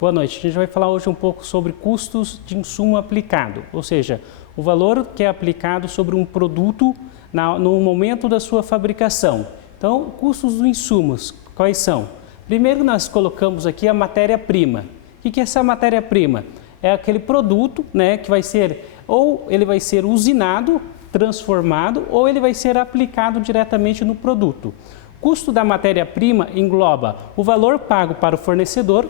Boa noite. A gente vai falar hoje um pouco sobre custos de insumo aplicado, ou seja, o valor que é aplicado sobre um produto no momento da sua fabricação. Então, custos dos insumos, quais são? Primeiro, nós colocamos aqui a matéria-prima. O que é essa matéria-prima? É aquele produto, né, que vai ser, ou ele vai ser usinado, transformado, ou ele vai ser aplicado diretamente no produto. O custo da matéria-prima engloba o valor pago para o fornecedor,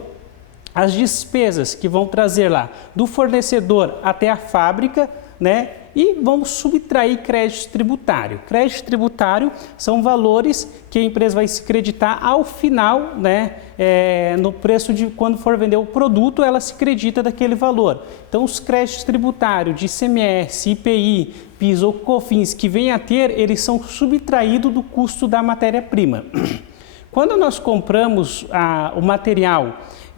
as despesas que vão trazer lá do fornecedor até a fábrica, né? E vamos subtrair crédito tributário. Crédito tributário são valores que a empresa vai se creditar ao final, né? No preço de quando for vender o produto, ela se credita daquele valor. Então, os créditos tributários de ICMS, IPI, PIS ou COFINS que vem a ter, eles são subtraídos do custo da matéria-prima. Quando nós compramos o material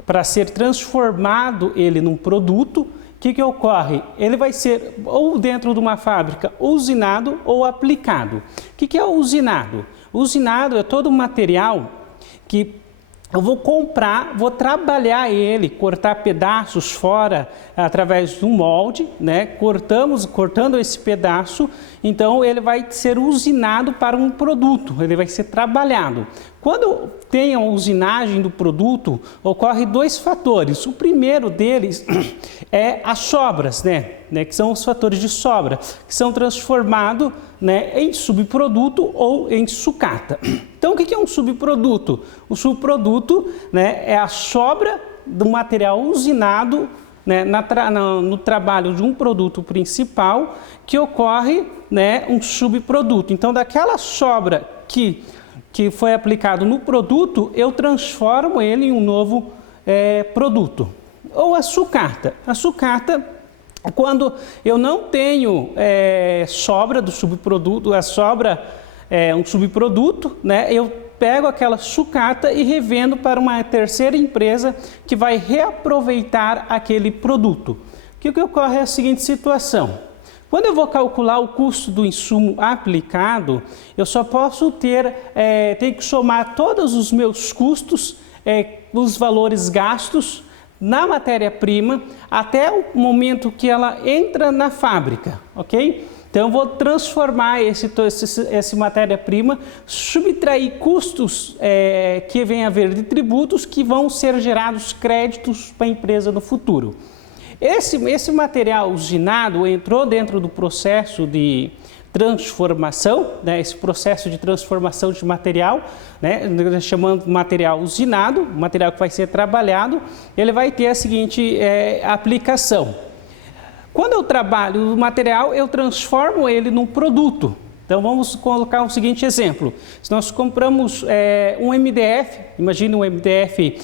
para ser transformado ele num produto, o que ocorre? Ele vai ser ou dentro de uma fábrica usinado ou aplicado. O que é o usinado? O usinado é todo um material que eu vou comprar, vou trabalhar ele, cortar pedaços fora através de um molde, né? Cortando esse pedaço, então ele vai ser usinado para um produto, ele vai ser trabalhado. Quando tem a usinagem do produto, ocorre dois fatores. O primeiro deles é as sobras, né? Que são os fatores de sobra, que são transformados, né, em subproduto ou em sucata. Então, o que é um subproduto? O subproduto, né, é a sobra do material usinado, né, no trabalho de um produto principal que ocorre, né, um subproduto. Então, daquela sobra que foi aplicado no produto, eu transformo ele em um novo produto. Ou a sucata. A sucata, quando eu não tenho sobra do subproduto, a sobra é um subproduto, né? Eu pego aquela sucata e revendo para uma terceira empresa que vai reaproveitar aquele produto. O que ocorre é a seguinte situação. Quando eu vou calcular o custo do insumo aplicado, eu só posso tenho que somar todos os meus custos, os valores gastos na matéria-prima até o momento que ela entra na fábrica, ok? Então, eu vou transformar esse matéria-prima, subtrair custos que vem a ver de tributos que vão ser gerados créditos para a empresa no futuro. Esse material usinado entrou dentro do processo de transformação, né? Esse processo de transformação de material, né? Chamando de material usinado, material que vai ser trabalhado, ele vai ter a seguinte aplicação. Quando eu trabalho o material, eu transformo ele num produto. Então, vamos colocar o seguinte exemplo. Se nós compramos um MDF, imagine um MDF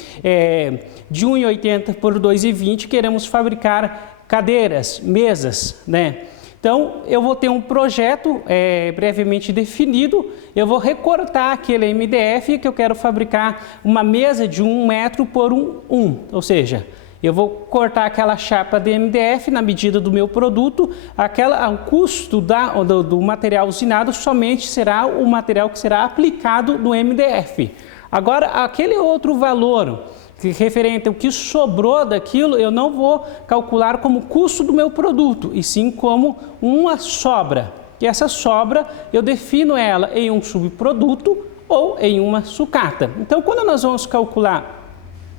de 1,80 por 2,20, queremos fabricar cadeiras, mesas, né? Então, eu vou ter um projeto brevemente definido, eu vou recortar aquele MDF que eu quero fabricar uma mesa de 1 metro por 1, ou seja, eu vou cortar aquela chapa de MDF na medida do meu produto, o custo do material usinado somente será o material que será aplicado no MDF. Agora, aquele outro valor referente ao que sobrou daquilo, eu não vou calcular como custo do meu produto, e sim como uma sobra. E essa sobra, eu defino ela em um subproduto ou em uma sucata. Então, quando nós vamos calcular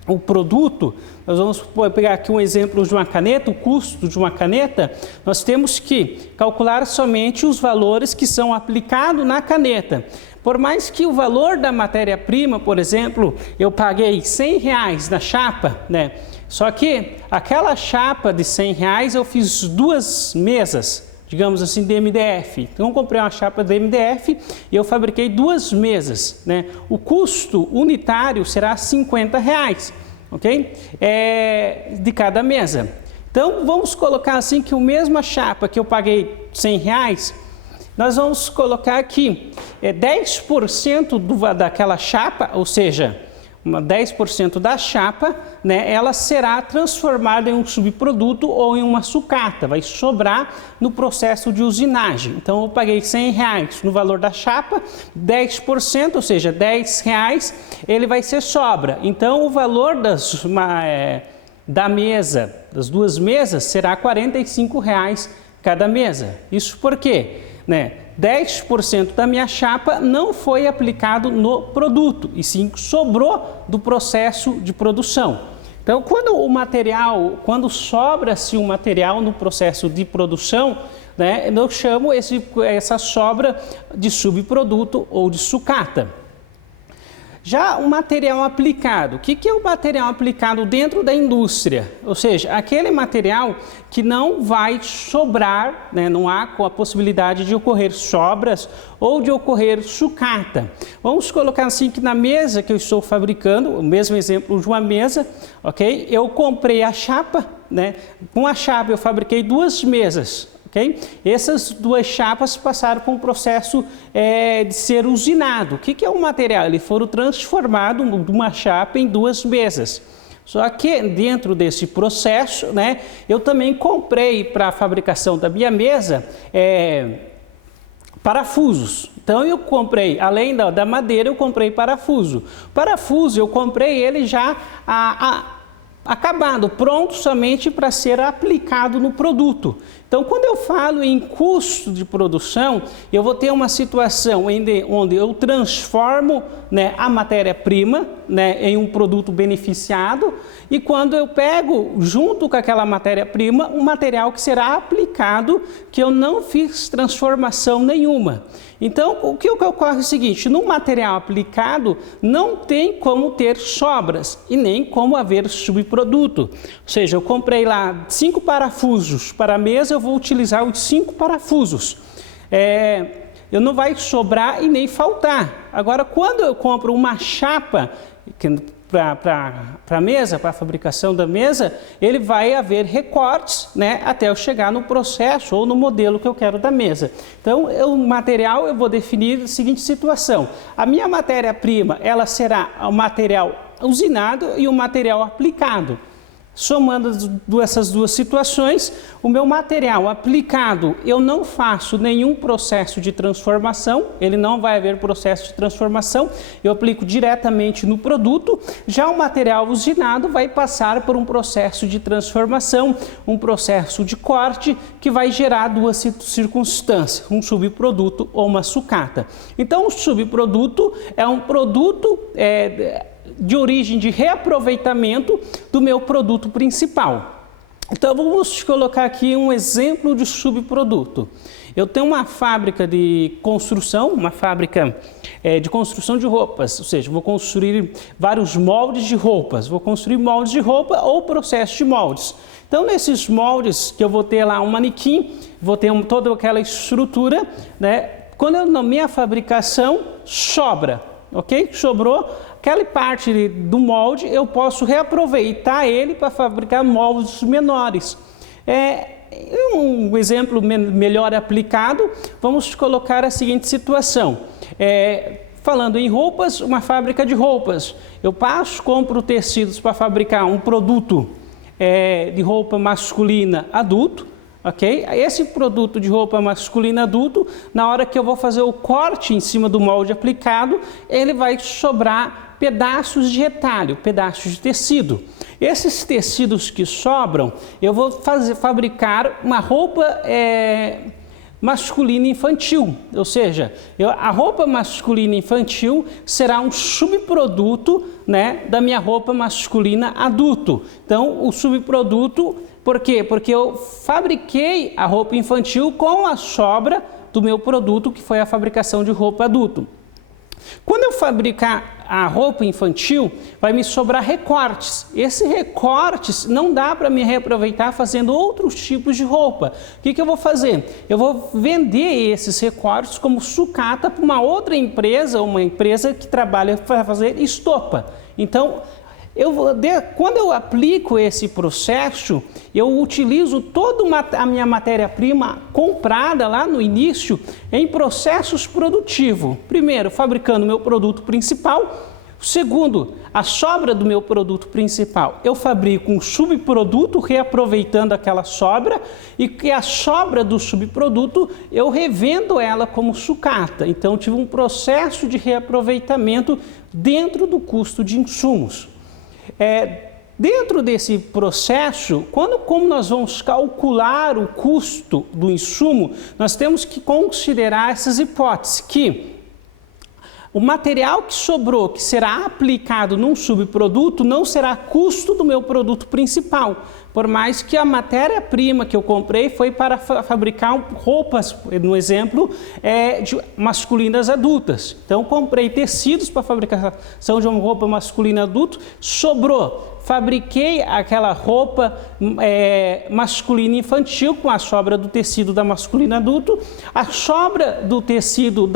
o produto, nós vamos pegar aqui um exemplo de uma caneta, o custo de uma caneta, nós temos que calcular somente os valores que são aplicados na caneta. Por mais que o valor da matéria-prima, por exemplo, eu paguei R$100 na chapa, né? Só que aquela chapa de R$100 eu fiz 2 mesas, digamos assim, de MDF. Então, eu comprei uma chapa de MDF e eu fabriquei 2 mesas, né? O custo unitário será R$50, ok? De cada mesa. Então, vamos colocar assim que a mesma chapa que eu paguei R$100, nós vamos colocar aqui 10% daquela chapa, ou seja, 10% da chapa, né, ela será transformada em um subproduto ou em uma sucata, vai sobrar no processo de usinagem. Então, eu paguei R$100 no valor da chapa, 10%, ou seja, R$10, ele vai ser sobra. Então, o valor da mesa, das duas mesas, será R$ 45,00 cada mesa. Isso por quê? 10% da minha chapa não foi aplicado no produto, e sim sobrou do processo de produção. Então, quando sobra-se um material no processo de produção, eu chamo essa sobra de subproduto ou de sucata. Já o material aplicado, o que é o material aplicado dentro da indústria? Ou seja, aquele material que não vai sobrar, não há a possibilidade de ocorrer sobras ou de ocorrer sucata. Vamos colocar assim que na mesa que eu estou fabricando, o mesmo exemplo de uma mesa, ok? Eu comprei a chapa, com a chapa eu fabriquei duas mesas. Okay? Essas duas chapas passaram por um processo de ser usinado. O que é o material? Eles foram transformados de uma chapa em duas mesas. Só que dentro desse processo, eu também comprei para a fabricação da minha mesa parafusos. Então eu comprei, além da madeira, eu comprei parafuso. Parafuso eu comprei ele já acabado, pronto somente para ser aplicado no produto. Então, quando eu falo em custo de produção, eu vou ter uma situação onde eu transformo a matéria-prima em um produto beneficiado, e quando eu pego junto com aquela matéria-prima um material que será aplicado, que eu não fiz transformação nenhuma. Então, o que ocorre é o seguinte: no material aplicado não tem como ter sobras e nem como haver subproduto. Ou seja, eu comprei lá 5 parafusos para a mesa, eu vou utilizar os 5 parafusos. Eu não vai sobrar e nem faltar. Agora, quando eu compro uma chapa para a mesa, para a fabricação da mesa, ele vai haver recortes, até eu chegar no processo ou no modelo que eu quero da mesa. Então, o material eu vou definir a seguinte situação: a minha matéria-prima, ela será o material usinado e o material aplicado. Somando essas duas situações, o meu material aplicado, eu não faço nenhum processo de transformação, ele não vai haver processo de transformação, eu aplico diretamente no produto. Já o material usinado vai passar por um processo de transformação, um processo de corte, que vai gerar duas circunstâncias, um subproduto ou uma sucata. Então, o subproduto é um produto de origem de reaproveitamento do meu produto principal. Então, vamos colocar aqui um exemplo de subproduto. Eu tenho uma fábrica de construção, de construção de roupas, ou seja, vou construir vários moldes de roupas, vou construir moldes de roupa ou processo de moldes. Então, nesses moldes que eu vou ter lá um manequim, vou ter toda aquela estrutura, quando na minha fabricação sobra, ok? Sobrou aquela parte do molde, eu posso reaproveitar ele para fabricar moldes menores. Um exemplo melhor aplicado, vamos colocar a seguinte situação. Falando em roupas, uma fábrica de roupas. Eu compro tecidos para fabricar um produto de roupa masculina adulto. Ok? Esse produto de roupa masculina adulto, na hora que eu vou fazer o corte em cima do molde aplicado, ele vai sobrar pedaços de retalho, pedaços de tecido. Esses tecidos que sobram, eu vou fabricar uma roupa masculina infantil, ou seja, a roupa masculina infantil será um subproduto da minha roupa masculina adulto. Então, o subproduto, por quê? Porque eu fabriquei a roupa infantil com a sobra do meu produto, que foi a fabricação de roupa adulto. Quando eu fabricar a roupa infantil, vai me sobrar recortes. Esses recortes não dá para me reaproveitar fazendo outros tipos de roupa. O que eu vou fazer? Eu vou vender esses recortes como sucata para uma outra empresa, uma empresa que trabalha para fazer estopa. Então, quando eu aplico esse processo, eu utilizo toda a minha matéria-prima comprada lá no início em processos produtivos. Primeiro, fabricando meu produto principal. Segundo, a sobra do meu produto principal, eu fabrico um subproduto reaproveitando aquela sobra, e que a sobra do subproduto eu revendo ela como sucata. Então, eu tive um processo de reaproveitamento dentro do custo de insumos. Dentro desse processo, como nós vamos calcular o custo do insumo, nós temos que considerar essas hipóteses, que o material que sobrou, que será aplicado num subproduto, não será custo do meu produto principal, por mais que a matéria-prima que eu comprei foi para fabricar roupas, no exemplo, de masculinas adultas. Então, comprei tecidos para fabricação de uma roupa masculina adulta, sobrou. Fabriquei aquela roupa masculina infantil com a sobra do tecido da masculina adulto, a sobra do tecido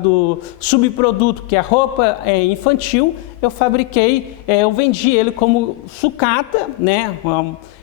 do subproduto, que é a roupa infantil, eu fabriquei, eu vendi ele como sucata, né,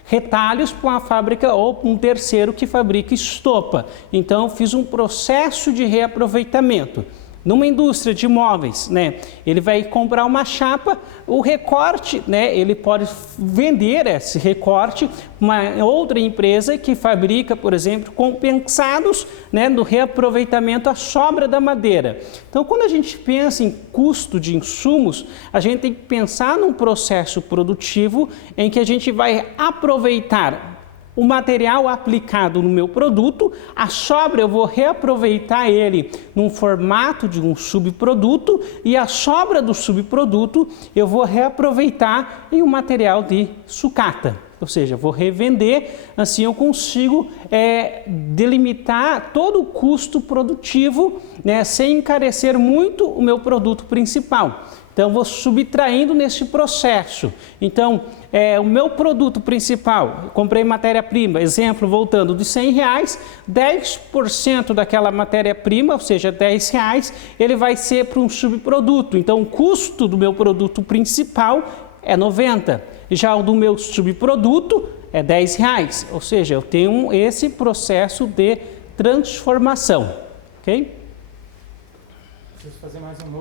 retalhos para uma fábrica ou para um terceiro que fabrica estopa. Então, eu fiz um processo de reaproveitamento. Numa indústria de móveis, né, ele vai comprar uma chapa, o recorte, né, ele pode vender esse recorte para uma outra empresa que fabrica, por exemplo, compensados, né, no reaproveitamento a sobra da madeira. Então, quando a gente pensa em custo de insumos, a gente tem que pensar num processo produtivo em que a gente vai aproveitar o material aplicado no meu produto, a sobra eu vou reaproveitar ele num formato de um subproduto e a sobra do subproduto eu vou reaproveitar em um material de sucata. Ou seja, vou revender, assim eu consigo delimitar todo o custo produtivo, né, sem encarecer muito o meu produto principal. Então, vou subtraindo nesse processo. Então, o meu produto principal, comprei matéria-prima, exemplo, voltando de R$100, 10% daquela matéria-prima, ou seja, R$10, ele vai ser para um subproduto. Então, o custo do meu produto principal é 90. Já o do meu subproduto é R$10. Ou seja, eu tenho esse processo de transformação. Ok? Preciso fazer mais um